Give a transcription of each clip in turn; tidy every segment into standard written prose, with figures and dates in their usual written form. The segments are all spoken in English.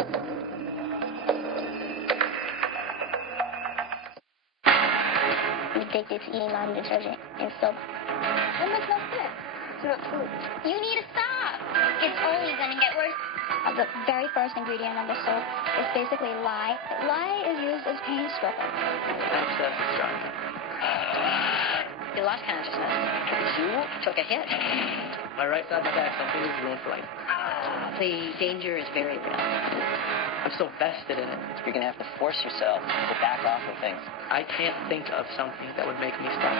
I'm addicted to eating laundry detergent and soap. That makes no sense. It's not true. You need to stop. It's only going to get worse. The very first ingredient of the soap is basically lye. Lye is used as paint stripper. I'm obsessed with Strongman. You lost consciousness. You took a hit. My right side of my back, something is ruined for life. The danger is very real. I'm so vested in it. You're going to have to force yourself to back off of things. I can't think of something that would make me stop.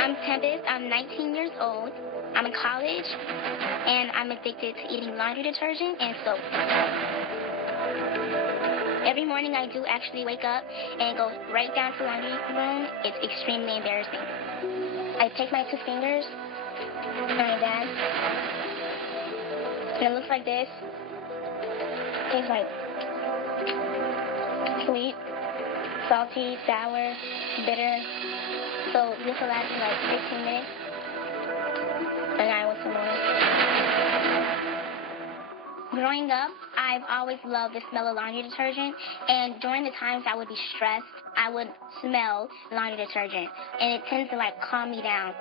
I'm Tempest. I'm 19 years old. I'm in college, and I'm addicted to eating laundry detergent and soap. Every morning I do actually wake up and go right down to the laundry room. It's extremely embarrassing. I take my 2 fingers and I dance. And it looks like this. It's like sweet, salty, sour, bitter. So this will last me like 15 minutes. And I want some more. Growing up, I've always loved the smell of laundry detergent, and during the times I would be stressed, I would smell laundry detergent, and it tends to like calm me down.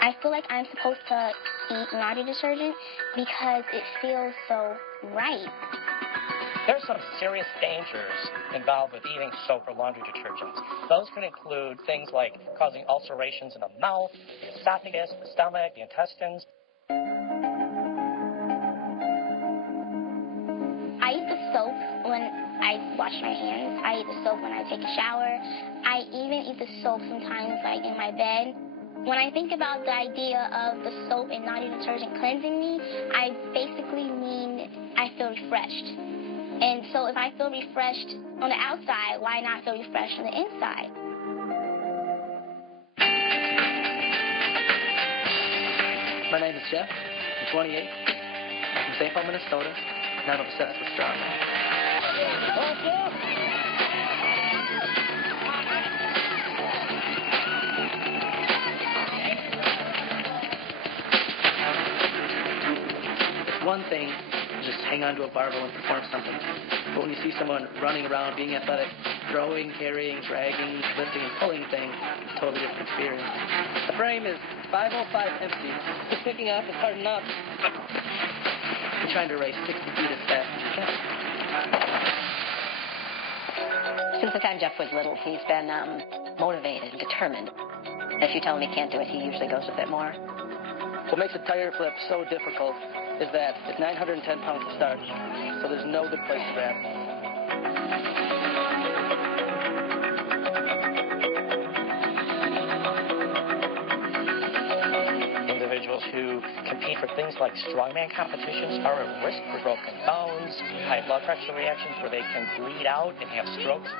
I feel like I'm supposed to eat laundry detergent because it feels so right. There's some serious dangers involved with eating soap or laundry detergents. Those can include things like causing ulcerations in the mouth, the esophagus, the stomach, the intestines. I eat the soap when I wash my hands. I eat the soap when I take a shower. I even eat the soap sometimes like in my bed. When I think about the idea of the soap and laundry detergent cleansing me, I basically mean I feel refreshed. And so if I feel refreshed on the outside, why not feel refreshed on the inside? My name is Jeff. I'm 28. I'm from St. Paul, Minnesota, and I'm obsessed with Strongman. It's one thing to just hang onto a barbell and perform something. But when you see someone running around, being athletic, throwing, carrying, dragging, lifting, and pulling things, it's a totally different experience. The frame is 505 empty. Just picking up is hard enough. You're trying to race 60 feet as fast as you can. Since the time Jeff was little, he's been motivated and determined. If you tell him he can't do it, he usually goes a bit more. What makes a tire flip so difficult is that it's 910 pounds of starch, so there's no good place to grab. Individuals who compete for things like strongman competitions are at risk for broken bones, high blood pressure reactions where they can bleed out and have strokes,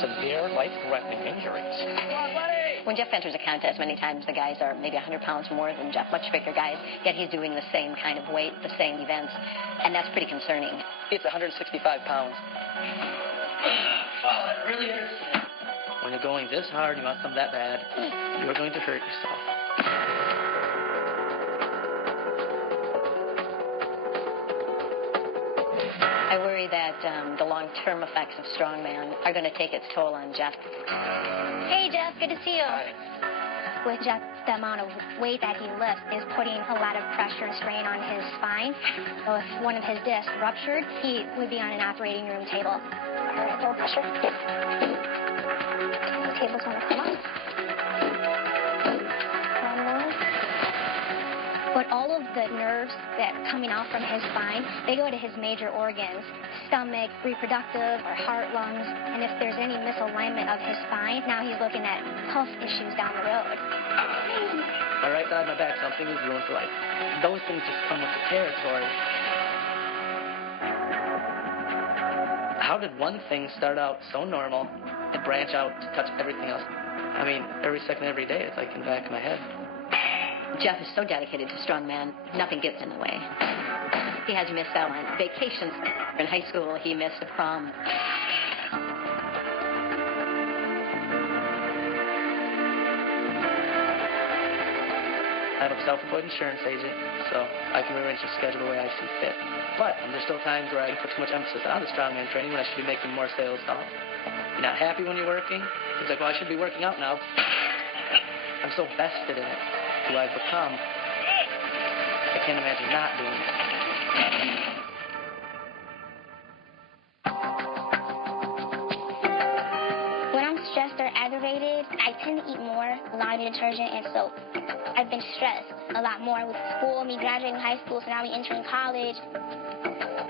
severe life-threatening injuries. When Jeff enters a contest, many times the guys are maybe 100 pounds more than Jeff, much bigger guys, yet he's doing the same kind of weight, the same events, and that's pretty concerning. It's 165 pounds. Oh, that really hurts. When you're going this hard and you want something that bad, you are going to hurt yourself. I worry that the long-term effects of Strongman are going to take its toll on Jeff. Hey, Jeff, good to see you. With Jeff, the amount of weight that he lifts is putting a lot of pressure and strain on his spine. So if one of his discs ruptured, he would be on an operating room table. All right, low pressure. The table's going to come up. One more. But all of the nerves that are coming out from his spine, they go to his major organs, stomach, reproductive, or heart, lungs. And if there's any misalignment of his spine, now he's looking at health issues down the road. My right side of my back, something is ruined for life. Those things just come with the territory. How did one thing start out so normal and branch out to touch everything else? I mean, every second, every day, it's like in the back of my head. Jeff is so dedicated to strongman, nothing gets in the way. He has missed out on vacations. In high school, he missed a prom. I'm a self-employed insurance agent, so I can rearrange the schedule the way I see fit. But there's still times where I put too much emphasis on the strongman training when I should be making more sales calls. You're not happy when you're working? It's like, well, I should be working out now. I'm so vested in it, who I've become. I can't imagine not doing it. When I'm stressed or aggravated, I tend to eat more laundry detergent and soap. I've been stressed a lot more with school, me graduating high school, so now me entering college.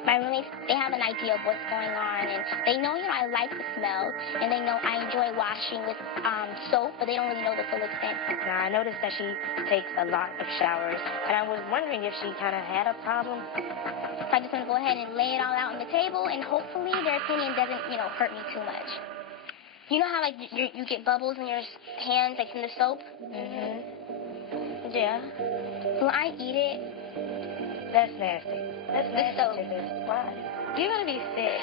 My roommates, they have an idea of what's going on, and they know, I like the smell, and they know I enjoy washing with soap, but they don't really know the full extent. Now, I noticed that she takes a lot of showers, and I was wondering if she kind of had a problem. So I just want to go ahead and lay it all out on the table, and hopefully their opinion doesn't, hurt me too much. You know how, you get bubbles in your hands, like from the soap? Mm-hmm. Yeah. When I eat it, That's nasty. That's nasty. soap. Why? You're going to be sick.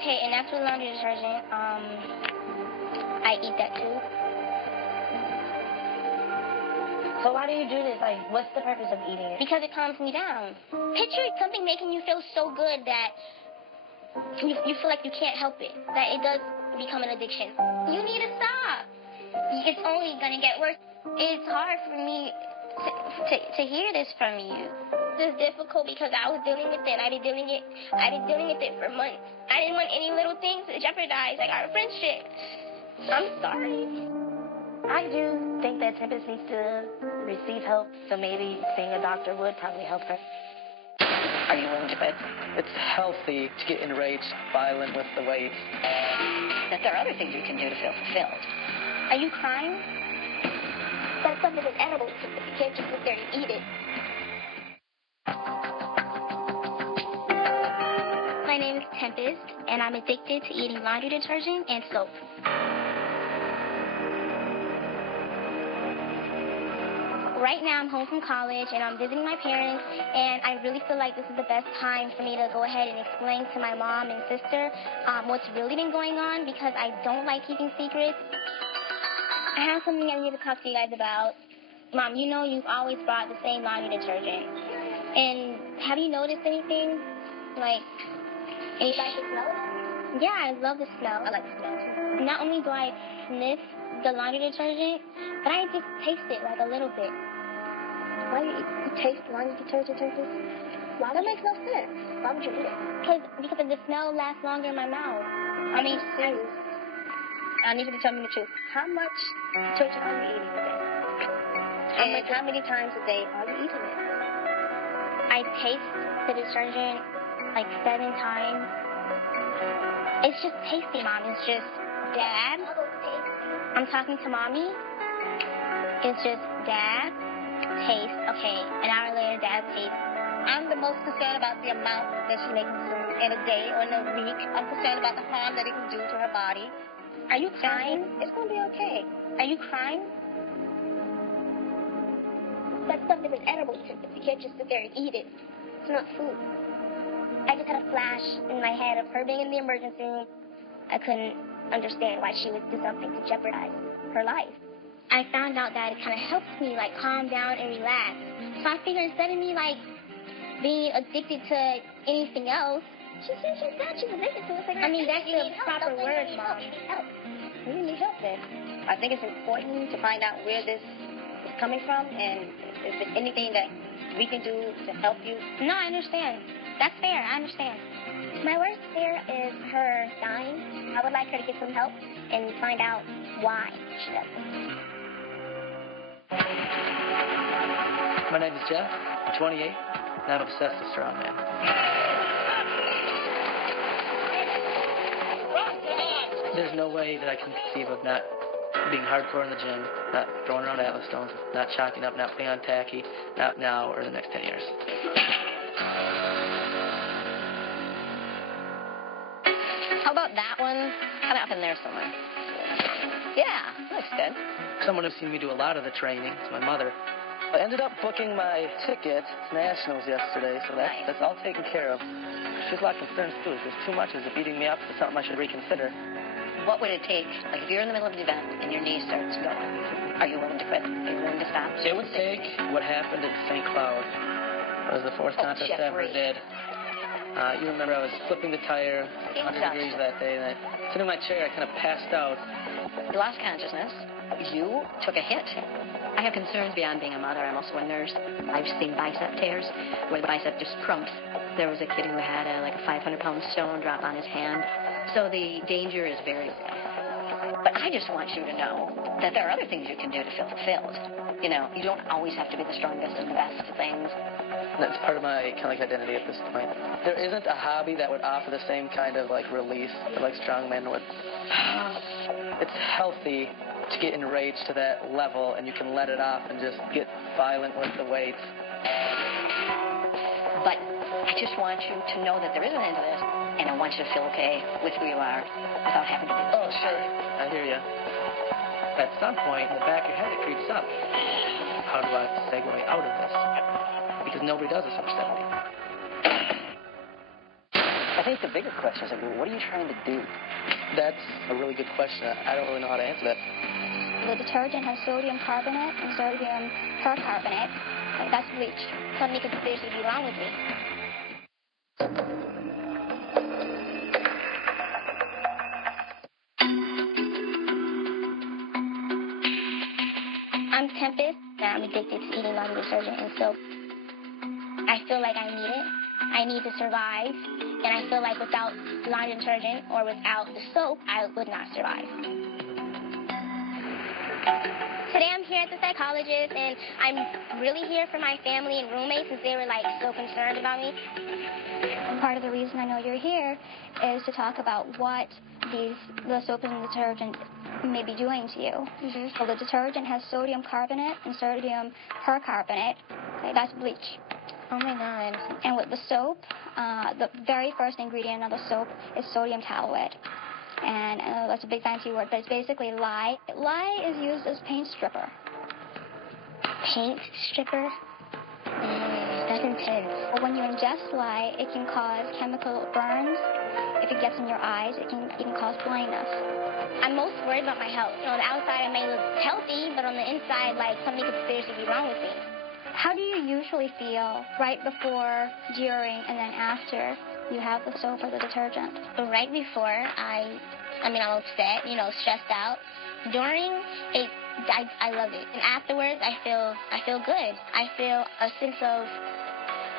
Okay, and after laundry detergent, I eat that too. So why do you do this? Like, what's the purpose of eating it? Because it calms me down. Picture something making you feel so good that you feel like you can't help it, that it does become an addiction. You need to stop. It's only going to get worse. It's hard for me to hear this from you. This is difficult because I was dealing with it, and I've been dealing with it for months. I didn't want any little things to jeopardize, like our friendship. I'm sorry. I do think that Tempest needs to receive help, so maybe seeing a doctor would probably help her. Are you willing to quit? It's healthy to get enraged, violent with the weights. That there are other things you can do to feel fulfilled. Are you crying? That's something that's edible. You can't just sit there and eat it. My name is Tempest, and I'm addicted to eating laundry detergent and soap. Right now, I'm home from college, and I'm visiting my parents, and I really feel like this is the best time for me to go ahead and explain to my mom and sister what's really been going on, because I don't like keeping secrets. I have something I need to talk to you guys about. Mom, you've always brought the same laundry detergent. And have you noticed anything? Like, You like the smell? yeah, I love the smell. I like the smell, too. Not only do I sniff the laundry detergent, but I just taste it, like, a little bit. Why do you taste laundry detergent, Tempest? Why? That makes no sense. Why would you eat it? Because the smell lasts longer in my mouth. I mean, serious. I need you to tell me the truth. How much detergent are you eating a day? And how many times a day are you eating it? I taste the detergent like 7 times. It's just tasty, Mom. It's just, Dad. I'm talking to Mommy. It's just, Dad, taste. Okay, an hour later, Dad, taste. I'm the most concerned about the amount that she may consume in a day or in a week. I'm concerned about the harm that it can do to her body. Are you crying? It's going to be okay. Are you crying? That stuff isn't edible, Tempest. You can't just sit there and eat it. It's not food. I just had a flash in my head of her being in the emergency room. I couldn't understand why she would do something to jeopardize her life. I found out that it kind of helps me, like, calm down and relax. So I figured instead of me, like, being addicted to anything else, she said she's addicted to it. Like, I mean, that's the proper word, Mom. You need help then. I think it's important to find out where this is coming from, and is there anything that we can do to help you? No, I understand. That's fair. I understand. My worst fear is her dying. I would like her to get some help and find out why she does it. My name is Jeff. I'm 28, and I'm obsessed with strongman. There's no way that I can conceive of not being hardcore in the gym, not throwing around Atlas stones, not chalking up, not putting on tacky, not now or the next 10 years. How about that one? Kind of up in there somewhere. Yeah, looks good. Someone who's seen me do a lot of the training is my mother. I ended up booking my ticket to Nationals yesterday, so that's all taken care of. She's a lot of concerns, too. If there's too much, is it beating me up? Is it something I should reconsider? What would it take? Like, if you're in the middle of the event and your knee starts going, are you willing to quit? Are you willing to stop? It would take what happened in St. Cloud. It was the fourth contest I ever did. You remember I was flipping the tire, 100 degrees that day, and I sitting in my chair, I kind of passed out. You lost consciousnous. You took a hit. I have concerns beyond being a mother. I'm also a nurse. I've seen bicep tears where the bicep just crumps. There was a kid who had a 500-pound stone drop on his hand. So the danger is very real. But I just want you to know that there are other things you can do to feel fulfilled. You know, you don't always have to be the strongest and the best at things. That's part of my kind of identity at this point. There isn't a hobby that would offer the same kind of release that strongman would. It's healthy to get enraged to that level, and you can let it off and just get violent with the weights. But I just want you to know that there is an end to this, and I want you to feel okay with who you are without having to be. Oh, sure. I hear you. At some point, in the back of your head, it creeps up. How do I segue out of this? Because nobody does this over 70. I think the bigger question is, what are you trying to do? That's a really good question. I don't really know how to answer that. The detergent has sodium carbonate and sodium percarbonate. That's bleach. Something could seriously be wrong with me. I'm Tempest, and I'm addicted to eating laundry detergent and soap. I feel like I need it. I need to survive. And I feel like without laundry detergent or without the soap, I would not survive. Today I'm here at the psychologist, and I'm really here for my family and roommates since they were so concerned about me. Part of the reason I know you're here is to talk about what the soap and detergent may be doing to you. Mm-hmm. So the detergent has sodium carbonate and sodium percarbonate. Okay, that's bleach. Oh my God. And with the soap, the very first ingredient of the soap is sodium toluene. And that's a big fancy word, but it's basically lye. Lye is used as paint stripper. Paint stripper? That's intense. When you ingest lye, it can cause chemical burns. If it gets in your eyes, it can even cause blindness. I'm most worried about my health. On the outside, I may look healthy, but on the inside, something could seriously be wrong with me. How do you usually feel right before, during, and then after you have the soap or the detergent? Right before, I'm upset, stressed out. During, I love it. And afterwards, I feel good. I feel a sense of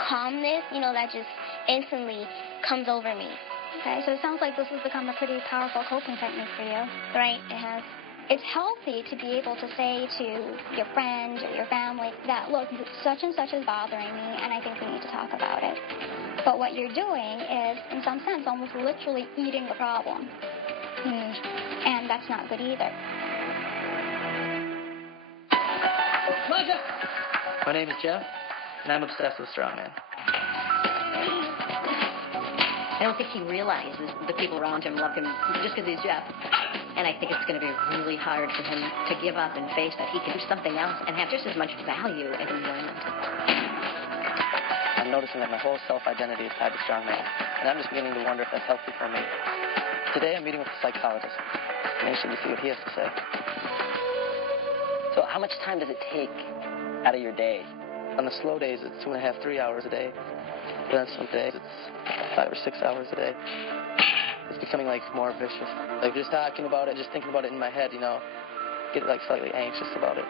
calmness, that just instantly comes over me. Okay, so it sounds like this has become a pretty powerful coping technique for you. Right, it has. It's healthy to be able to say to your friend or your family that, look, such and such is bothering me, and I think we need to talk about it. But what you're doing is, in some sense, almost literally eating the problem. And that's not good either. My name is Jeff, and I'm obsessed with strongman. I don't think he realizes the people around him love him just because he's Jeff. And I think it's going to be really hard for him to give up and face that he can do something else and have just as much value and enjoyment. I'm noticing that my whole self-identity is tied to strongman, and I'm just beginning to wonder if that's healthy for me. Today I'm meeting with a psychologist. I'm anxious to see what he has to say. So how much time does it take out of your day? On the slow days, it's 2.5, 3 hours a day. But on some days, it's 5 or 6 hours a day. It's becoming more vicious. Just talking about it, just thinking about it in my head, get slightly anxious about it.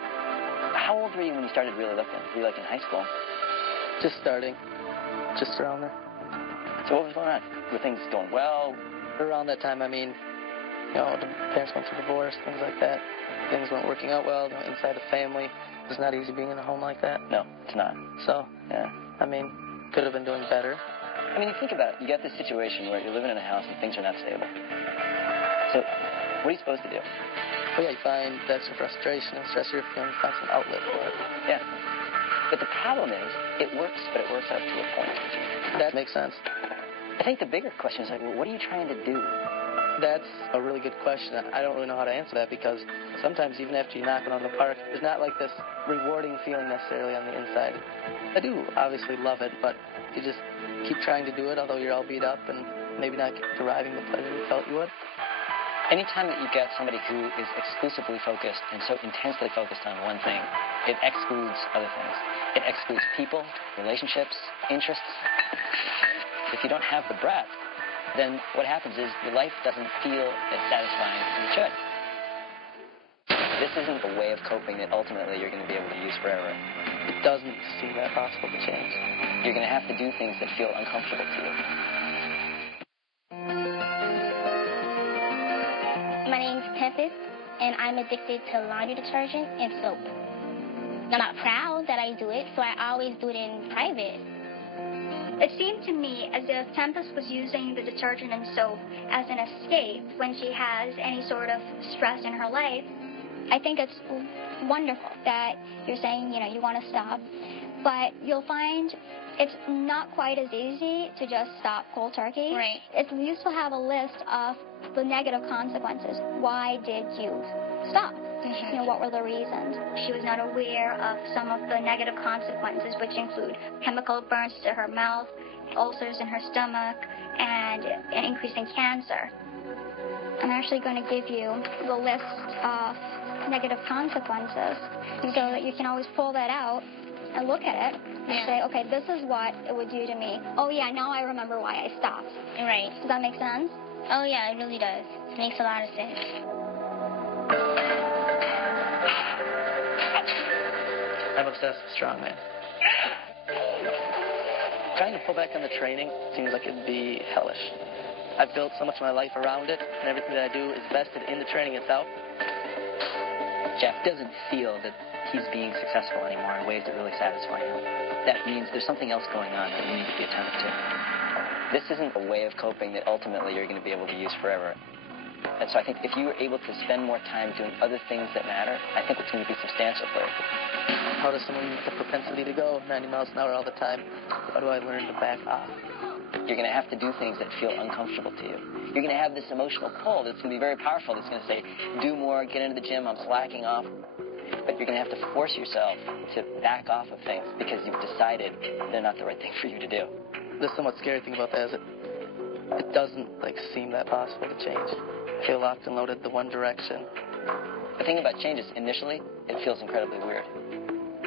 How old were you when you started really looking? Were you in high school? Just starting. Just around there. So what was going on? Were things going well? Around that time, the parents went through divorce, things like that. Things weren't working out well, inside the family. It's not easy being in a home like that. No, it's not. So, yeah. Could have been doing better. You think about it. You got this situation where you're living in a house and things are not stable. So, what are you supposed to do? Well, yeah, you find that's your frustration and stress you're feeling, find some outlet for it. Yeah. But the problem is, it works, but it works up to a point. That makes sense. I think the bigger question is, what are you trying to do? That's a really good question. I don't really know how to answer that because sometimes even after you knock it out of the park, there's not like this rewarding feeling necessarily on the inside. I do obviously love it, but you just keep trying to do it, although you're all beat up and maybe not deriving the pleasure you felt you would. Anytime that you get somebody who is exclusively focused and so intensely focused on one thing, it excludes other things. It excludes people, relationships, interests. If you don't have the breadth, then what happens is your life doesn't feel as satisfying as it should. This isn't a way of coping that ultimately you're going to be able to use forever. It doesn't seem that possible to change. You're going to have to do things that feel uncomfortable to you. My name's Tempest, and I'm addicted to laundry detergent and soap. I'm not proud that I do it, so I always do it in private. It seemed to me as if Tempest was using the detergent and soap as an escape when she has any sort of stress in her life. I think it's wonderful that you're saying, you want to stop, but you'll find it's not quite as easy to just stop cold turkey. Right. It's useful to have a list of the negative consequences. Why did you stop? Mm-hmm. What were the reasons? She was not aware of some of the negative consequences, which include chemical burns to her mouth, ulcers in her stomach, and an increase in cancer. I'm actually going to give you the list of negative consequences so that you can always pull that out and look at it and say, okay, this is what it would do to me. Oh, yeah, now I remember why I stopped. Right. Does that make sense? Oh, yeah, it really does. It makes a lot of sense. I'm obsessed with Strongman. Trying to pull back on the training seems like it'd be hellish. I've built so much of my life around it, and everything that I do is vested in the training itself. Jeff doesn't feel that he's being successful anymore in ways that really satisfy him. That means there's something else going on that we need to be attentive to. This isn't a way of coping that ultimately you're going to be able to use forever. And so I think if you were able to spend more time doing other things that matter, I think it's going to be substantial for you. How does someone with the propensity to go 90 miles an hour all the time, how do I learn to back off? You're going to have to do things that feel uncomfortable to you. You're going to have this emotional pull that's going to be very powerful. That's going to say, do more, get into the gym, I'm slacking off. But you're going to have to force yourself to back off of things because you've decided they're not the right thing for you to do. The somewhat scary thing about that is it doesn't seem that possible to change. I feel locked and loaded the one direction. The thing about change is initially it feels incredibly weird.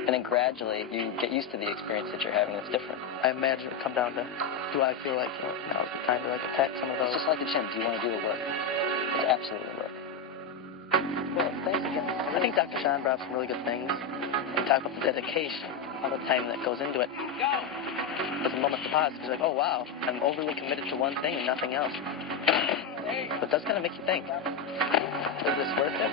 And then gradually you get used to the experience that you're having that's different. I imagine it would come down to, do I feel like now's the time to attack some of those? It's just like the gym. Do you want to do the work? It's absolutely work. Well, thanks again. I think Dr. Sean brought up some really good things. He talked about the dedication, all the time that goes into it. There's a moment to pause because you're like, oh, wow, I'm overly committed to one thing and nothing else. But it does kind of make you think, is this worth it?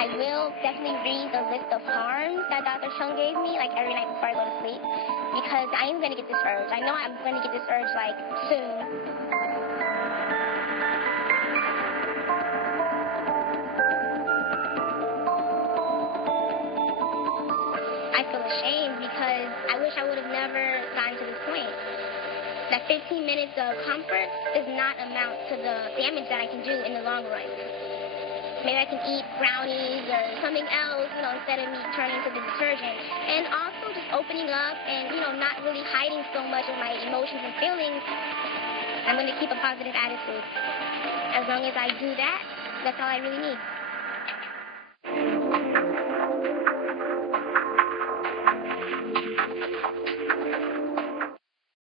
I will definitely read the list of harms that Dr. Chung gave me, every night before I go to sleep, because I am going to get this urge. I know I'm going to get this urge, soon. I feel ashamed because I wish I would have never gotten to this point. That 15 minutes of comfort does not amount to the damage that I can do in the long run. Maybe I can eat brownies or something else, instead of me turning to the detergent. And also just opening up and, not really hiding so much of my emotions and feelings. I'm going to keep a positive attitude. As long as I do that, that's all I really need.